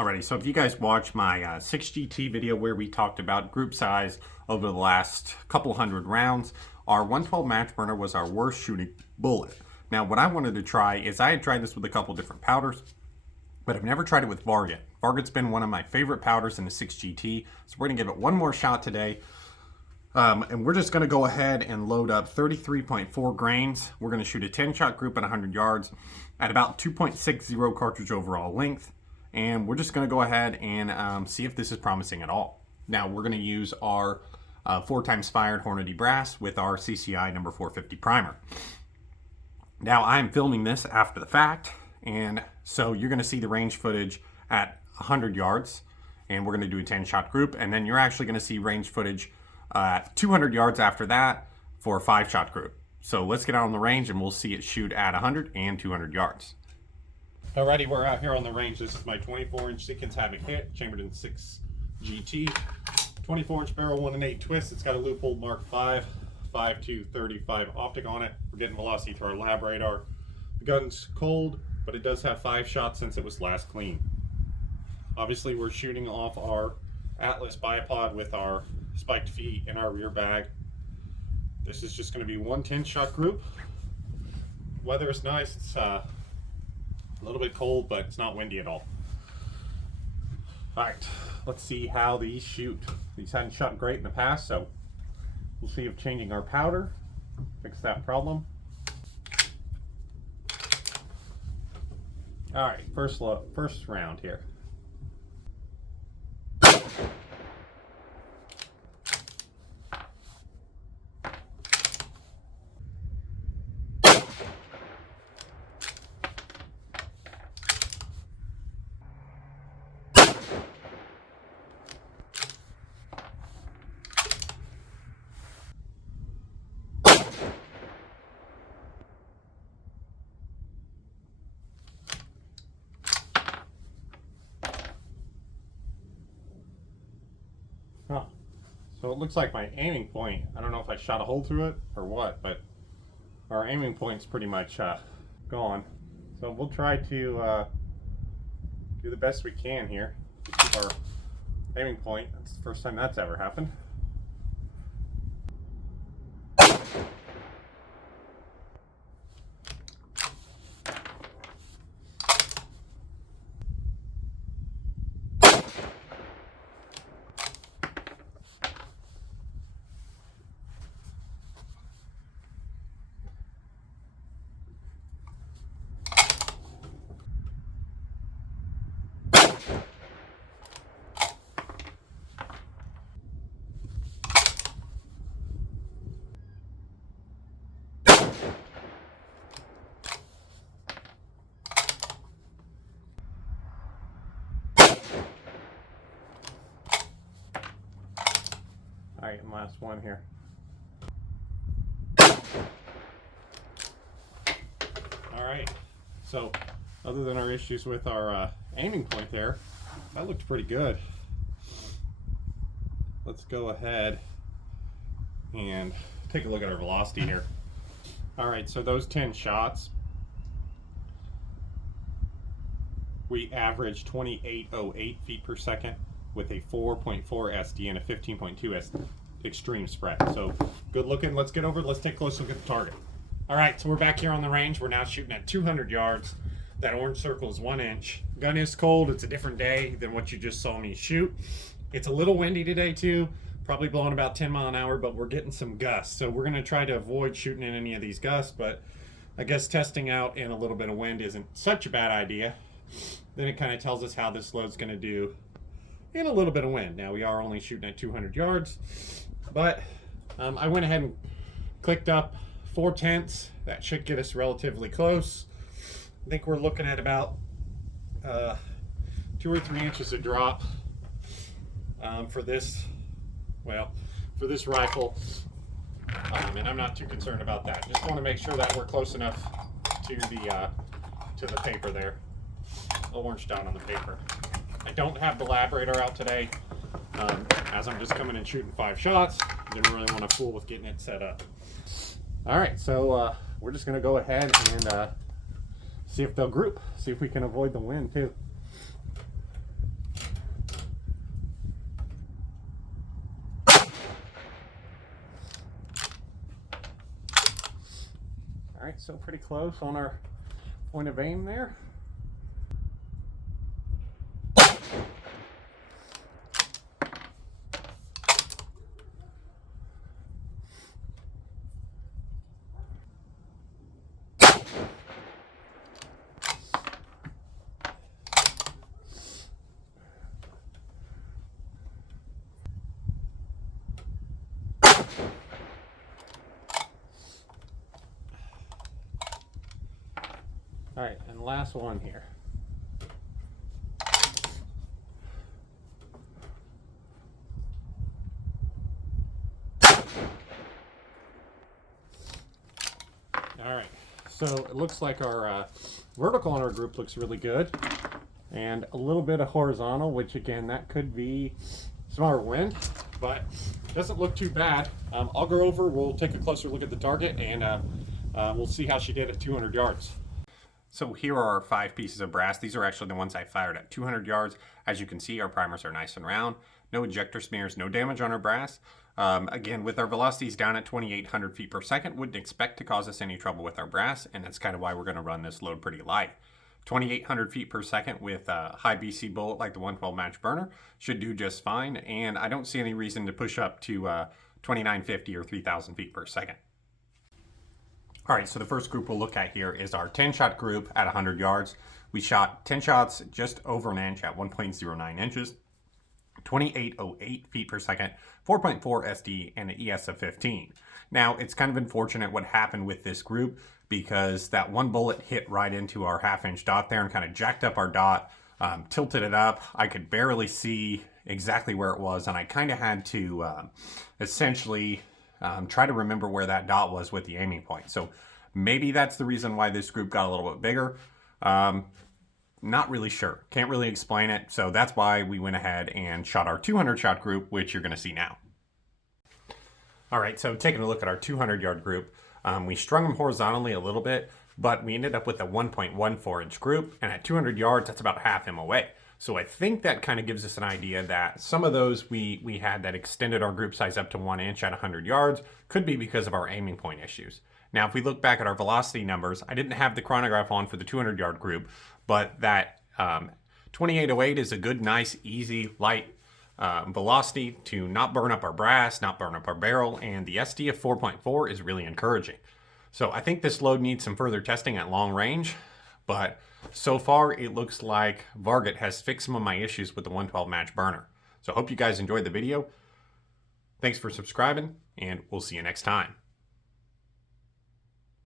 Alrighty, so if you guys watched my 6GT video where we talked about group size over the last couple hundred rounds, our 112 match burner was our worst shooting bullet. Now what I wanted to try is I had tried this with a couple different powders, but I've never tried it with Varget. Varget's been one of my favorite powders in the 6GT, so we're going to give it one more shot today. And we're just going to go ahead and load up 33.4 grains. We're going to shoot a 10-shot group at 100 yards at about 2.60 cartridge overall length. And we're just going to go ahead and see if this is promising at all. Now we're going to use our 4x fired Hornady brass with our CCI number 450 primer. Now I'm filming this after the fact, and so you're going to see the range footage at 100 yards, and we're going to do a 10-shot group, and then you're actually going to see range footage 200 yards after that for a 5-shot group. So let's get out on the range and we'll see it shoot at 100 and 200 yards. Alrighty, we're out here on the range. This is my 24-inch Seekins Havoc hit, chambered in 6GT. 24-inch barrel, 1 1/8 twist. It's got a Leupold Mark 5, 5.235 optic on it. We're getting velocity through our lab radar. The gun's cold, but it does have 5 shots since it was last cleaned. Obviously, we're shooting off our Atlas bipod with our spiked feet in our rear bag. This is just going to be one 10-shot group. Weather is nice. It's a little bit cold, but it's not windy at all. Alright, let's see how these shoot. These hadn't shot great in the past, so we'll see if changing our powder fix that problem. Alright, first round here. Huh. So it looks like my aiming point, I don't know if I shot a hole through it or what, but our aiming point's pretty much gone. So we'll try to do the best we can here to keep our aiming point. That's the first time that's ever happened. Alright, and last one here. Alright, so other than our issues with our aiming point there, that looked pretty good. Let's go ahead and take a look at our velocity here. Alright, so those 10 shots, we averaged 2808 feet per second with a 4.4 SD and a 15.2 extreme spread. So good looking. Let's get over, let's take a close look at the target. All right, so we're back here on the range. We're now shooting at 200 yards. That orange circle is 1 inch. Gun is cold. It's a different day than what you just saw me shoot. It's a little windy today too, probably blowing about 10 miles an hour, but we're getting some gusts. So we're gonna try to avoid shooting in any of these gusts, but I guess testing out in a little bit of wind isn't such a bad idea. Then it kind of tells us how this load's gonna do in a little bit of wind. Now we are only shooting at 200 yards, but I went ahead and clicked up 4/10. That should get us relatively close. I think we're looking at about 2 or 3 inches of drop for this, well, for this rifle, and I'm not too concerned about that. Just want to make sure that we're close enough to the paper there, the orange dot on the paper. I don't have the lab radar out today, as I'm just coming and shooting 5 shots. Didn't really want to fool with getting it set up. All right, so we're just gonna go ahead and see if they'll group, see if we can avoid the wind too. right, so pretty close on our point of aim there. All right, and last one here. All right, so it looks like our vertical on our group looks really good, and a little bit of horizontal, which again, that could be some more wind, but doesn't look too bad. I'll go over, we'll take a closer look at the target, and we'll see how she did at 200 yards. So here are our 5 pieces of brass. These are actually the ones I fired at 200 yards. As you can see, our primers are nice and round. No ejector smears, no damage on our brass. Again, with our velocities down at 2,800 feet per second, wouldn't expect to cause us any trouble with our brass, and that's kind of why we're going to run this load pretty light. 2,800 feet per second with a high BC bullet like the 112 match burner should do just fine, and I don't see any reason to push up to 2,950 or 3,000 feet per second. All right, so the first group we'll look at here is our 10-shot group at 100 yards. We shot 10 shots just over an inch at 1.09 inches, 2,808 feet per second, 4.4 SD, and an ES of 15. Now, it's kind of unfortunate what happened with this group because that one bullet hit right into our half-inch dot there and kind of jacked up our dot, tilted it up. I could barely see exactly where it was, and I kind of had to essentially try to remember where that dot was with the aiming point. So maybe that's the reason why this group got a little bit bigger. Not really sure. Can't really explain it. So that's why we went ahead and shot our 200 shot group, which you're going to see now. All right, so taking a look at our 200 yard group, we strung them horizontally a little bit, but we ended up with a 1.14 inch group, and at 200 yards, that's about half MOA. So I think that kind of gives us an idea that some of those we had that extended our group size up to 1 inch at 100 yards could be because of our aiming point issues. Now, if we look back at our velocity numbers, I didn't have the chronograph on for the 200 yard group, but that 2808 is a good, nice, easy, light velocity to not burn up our brass, not burn up our barrel, and the SD of 4.4 is really encouraging. So I think this load needs some further testing at long range, but so far it looks like Varget has fixed some of my issues with the 112 match burner. So I hope you guys enjoyed the video. Thanks for subscribing, and we'll see you next time.